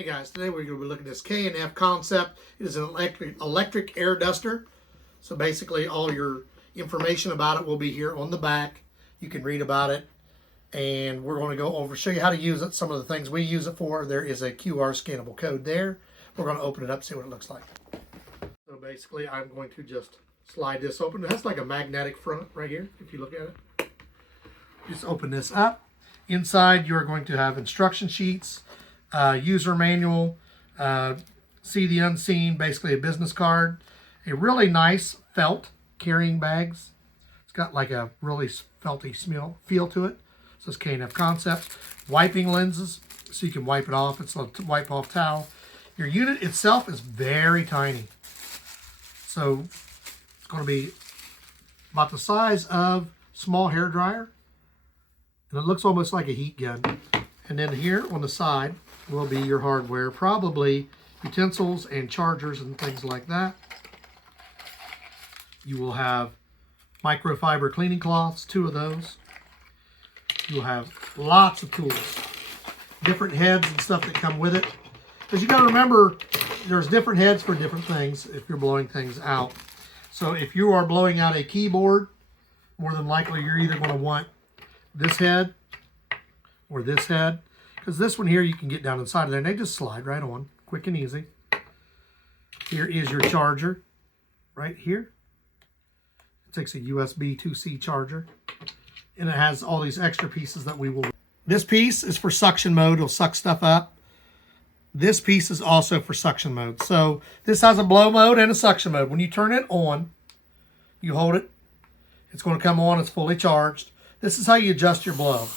Hey guys, today we're going to be looking at this K&F Concept. It is an electric air duster. So basically all your information about it will be here on the back. You can read about it, and we're going to show you how to use it, some of the things we use it for. There is a QR scannable code there. We're going to open it up, see what it looks like. So basically I'm going to just slide this open. It has like a magnetic front right here, if you look at it. Just open this up. Inside you're going to have instruction sheets, user manual, see the unseen, basically a business card, a really nice felt carrying bags. It's got like a really felty feel to it. So it's K&F Concept. Wiping lenses, so you can wipe it off. It's a wipe off towel. Your unit itself is very tiny. So it's going to be about the size of small hair dryer. And it looks almost like a heat gun. And then here on the side will be your hardware, probably utensils and chargers and things like that. You will have microfiber cleaning cloths, 2 of those. You'll have lots of tools, different heads and stuff that come with it. Because you got to remember, there's different heads for different things if you're blowing things out. So if you are blowing out a keyboard, more than likely you're either going to want this head or this head, because this one here you can get down inside of there and they just slide right on, quick and easy. Here is your charger right here. It takes a USB 2C charger, and it has all these extra pieces that we will. This piece is for suction mode. It'll suck stuff up. This piece is also for suction mode. So this has a blow mode and a suction mode. When you turn it on, you hold it, it's going to come on. It's fully charged. This is how you adjust your blow.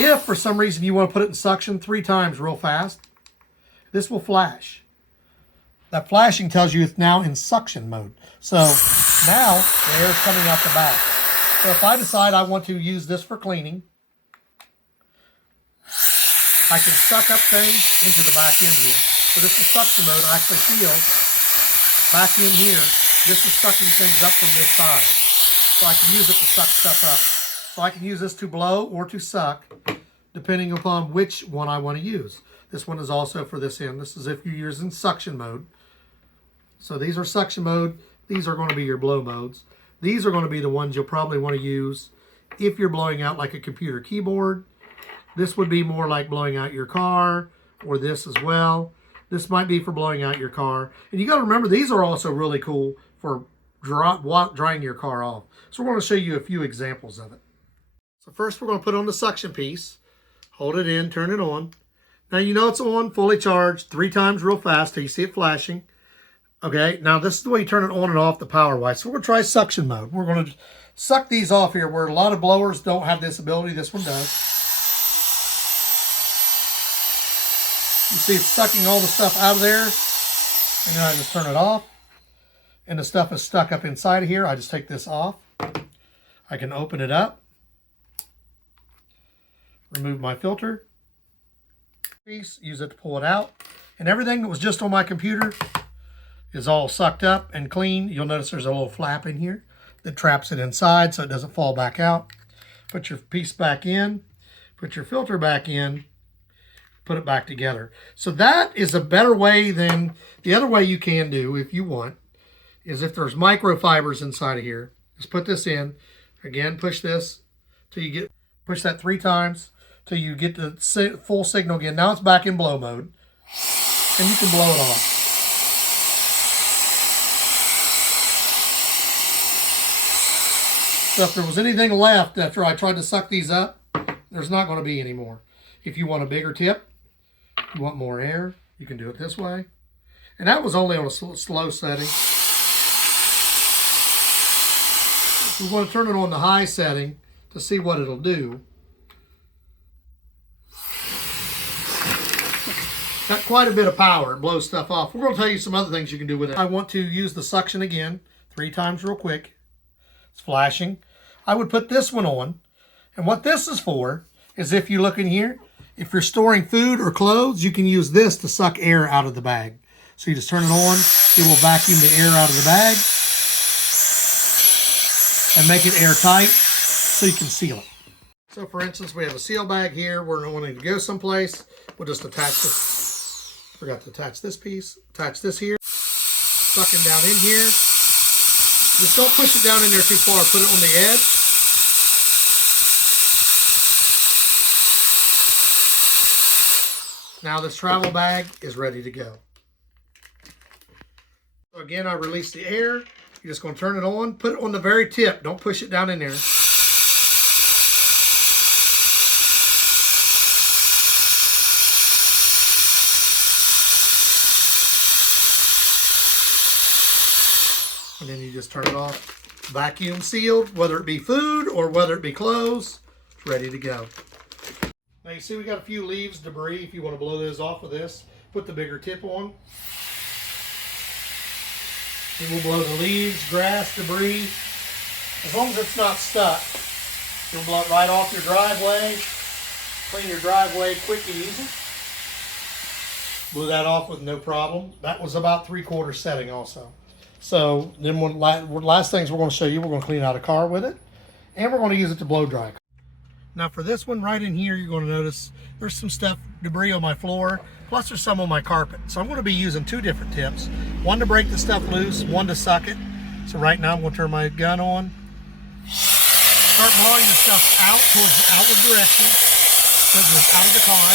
If for some reason you want to put it in suction 3 times real fast, this will flash. That flashing tells you it's now in suction mode. So now the air is coming out the back. So if I decide I want to use this for cleaning, I can suck up things into the back end here. So this is suction mode. I actually feel back in here, this is sucking things up from this side. So I can use it to suck stuff up. So I can use this to blow or to suck, depending upon which one I want to use. This one is also for this end. This is if you're using suction mode. So these are suction mode. These are going to be your blow modes. These are going to be the ones you'll probably want to use if you're blowing out like a computer keyboard. This would be more like blowing out your car, or this as well. This might be for blowing out your car. And you got to remember, these are also really cool for drying your car off. So we're going to show you a few examples of it. So first we're going to put on the suction piece. Hold it in, turn it on. Now you know it's on, fully charged, 3 times real fast till you see it flashing. Okay, now this is the way you turn it on and off the power wise. So we're going to try suction mode. We're going to suck these off here, where a lot of blowers don't have this ability. This one does. You see it's sucking all the stuff out of there. And then I just turn it off. And the stuff is stuck up inside of here. I just take this off. I can open it up. Remove my filter piece. Use it to pull it out. And everything that was just on my computer is all sucked up and clean. You'll notice there's a little flap in here that traps it inside so it doesn't fall back out. Put your piece back in. Put your filter back in. Put it back together. So that is a better way than the other way you can do if you want, is if there's microfibers inside of here. Just put this in. Again, push this till you get, push that 3 times till you get the full signal again. Now it's back in blow mode. And you can blow it off. So if there was anything left after I tried to suck these up, there's not going to be any more. If you want a bigger tip, you want more air, you can do it this way. And that was only on a slow setting. If we want to turn it on the high setting to see what it'll do. Got quite a bit of power. It blows stuff off. We're going to tell you some other things you can do with it. I want to use the suction again 3 times real quick. It's flashing. I would put this one on. And what this is for is, if you look in here, if you're storing food or clothes, you can use this to suck air out of the bag. So you just turn it on. It will vacuum the air out of the bag and make it airtight so you can seal it. So for instance, we have a seal bag here. We're wanting to go someplace. We'll just attach this. Forgot to attach this piece. Attach this here. Sucking down in here. Just don't push it down in there too far. Put it on the edge. Now this travel bag is ready to go. So again, I release the air. You're just going to turn it on. Put it on the very tip. Don't push it down in there. And then you just turn it off. Vacuum sealed, whether it be food or whether it be clothes, it's ready to go. Now you see we got a few leaves, debris. If you want to blow those off with this, put the bigger tip on. It will blow the leaves, grass, debris. As long as it's not stuck, you'll blow it right off your driveway. Clean your driveway quick and easy. Blew that off with no problem. That was about 3/4 setting also. So then one last things we're going to show you, we're going to clean out a car with it, and we're going to use it to blow dry. Now for this one right in here, you're going to notice there's some debris on my floor, plus there's some on my carpet. So I'm going to be using two different tips, one to break the stuff loose, one to suck it. So right now I'm going to turn my gun on, start blowing the stuff out towards the outward direction, so it's out of the car.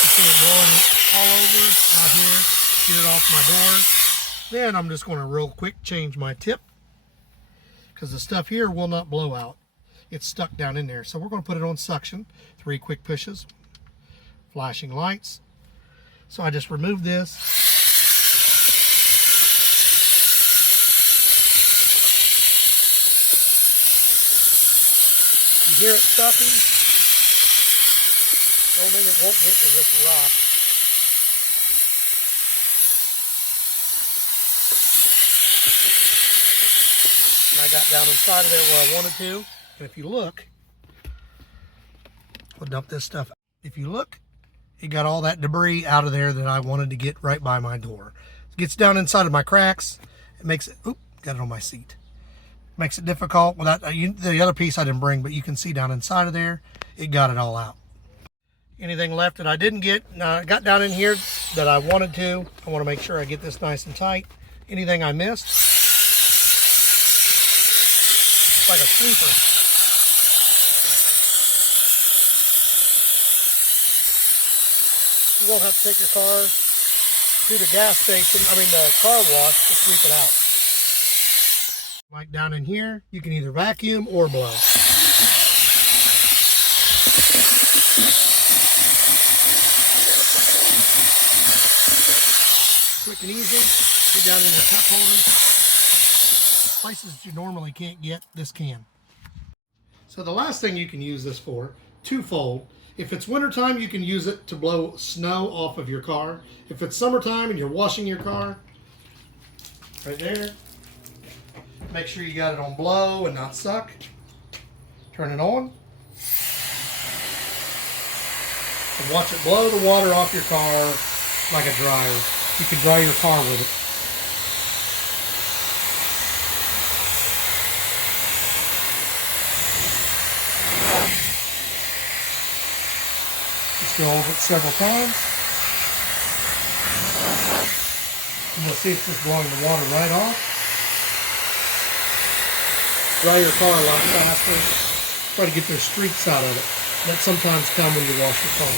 You see it blowing all over out here, get it off my door. Then I'm just going to real quick change my tip, because the stuff here will not blow out. It's stuck down in there. So we're going to put it on suction. 3 quick pushes, flashing lights. So I just removed this. You hear it sucking. The only thing it won't get is this rock. And I got down inside of there where I wanted to. And if you look, we'll dump this stuff. If you look, it got all that debris out of there that I wanted to get right by my door. It gets down inside of my cracks. It makes it, oop, got it on my seat. Makes it difficult without, the other piece I didn't bring, but you can see down inside of there, it got it all out. Anything left that I didn't get, I got down in here that I wanted to. I want to make sure I get this nice and tight. Anything I missed, it's like a sweeper. You won't have to take your car to the gas station, the car wash to sweep it out. Like down in here, you can either vacuum or blow. Quick and easy. Get down in your cup holders. Places that you normally can't get, this can. So the last thing you can use this for, twofold. If it's wintertime, you can use it to blow snow off of your car. If it's summertime and you're washing your car, right there, make sure you got it on blow and not suck. Turn it on. And watch it blow the water off your car like a dryer. You can dry your car with it. Just go over it several times. And we'll see if it's blowing the water right off. Dry your car a lot faster. Try to get those streaks out of it. That sometimes come when you wash your car.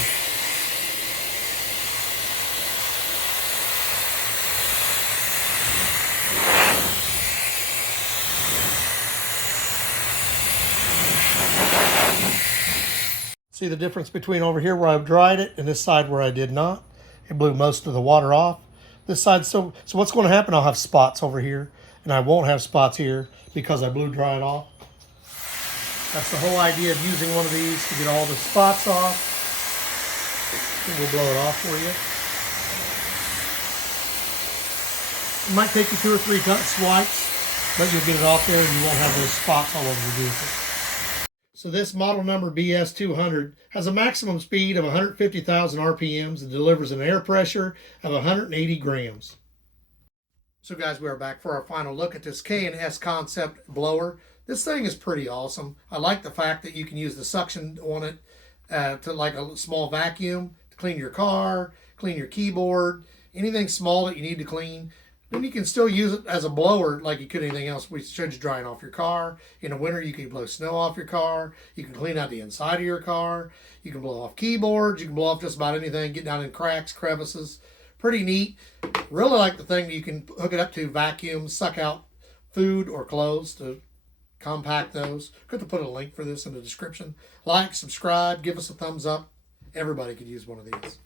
See the difference between over here where I've dried it and this side where I did not? It blew most of the water off. This side, so what's going to happen, I'll have spots over here, and I won't have spots here because I blew dry it off. That's the whole idea of using one of these, to get all the spots off. And we'll blow it off for you. It might take you 2 or 3 swipes, but you'll get it off there and you won't have those spots all over the vehicle. So this model number BS500 has a maximum speed of 150,000 RPMs and delivers an air pressure of 180 grams. So guys, we are back for our final look at this K&S Concept blower. This thing is pretty awesome. I like the fact that you can use the suction on it to like a small vacuum to clean your car, clean your keyboard, anything small that you need to clean. Then you can still use it as a blower like you could anything else. We showed you drying off your car. In the winter, you can blow snow off your car. You can clean out the inside of your car. You can blow off keyboards. You can blow off just about anything, get down in cracks, crevices. Pretty neat. Really like the thing that you can hook it up to vacuum, suck out food or clothes to compact those. Could put a link for this in the description. Like, subscribe, give us a thumbs up. Everybody could use one of these.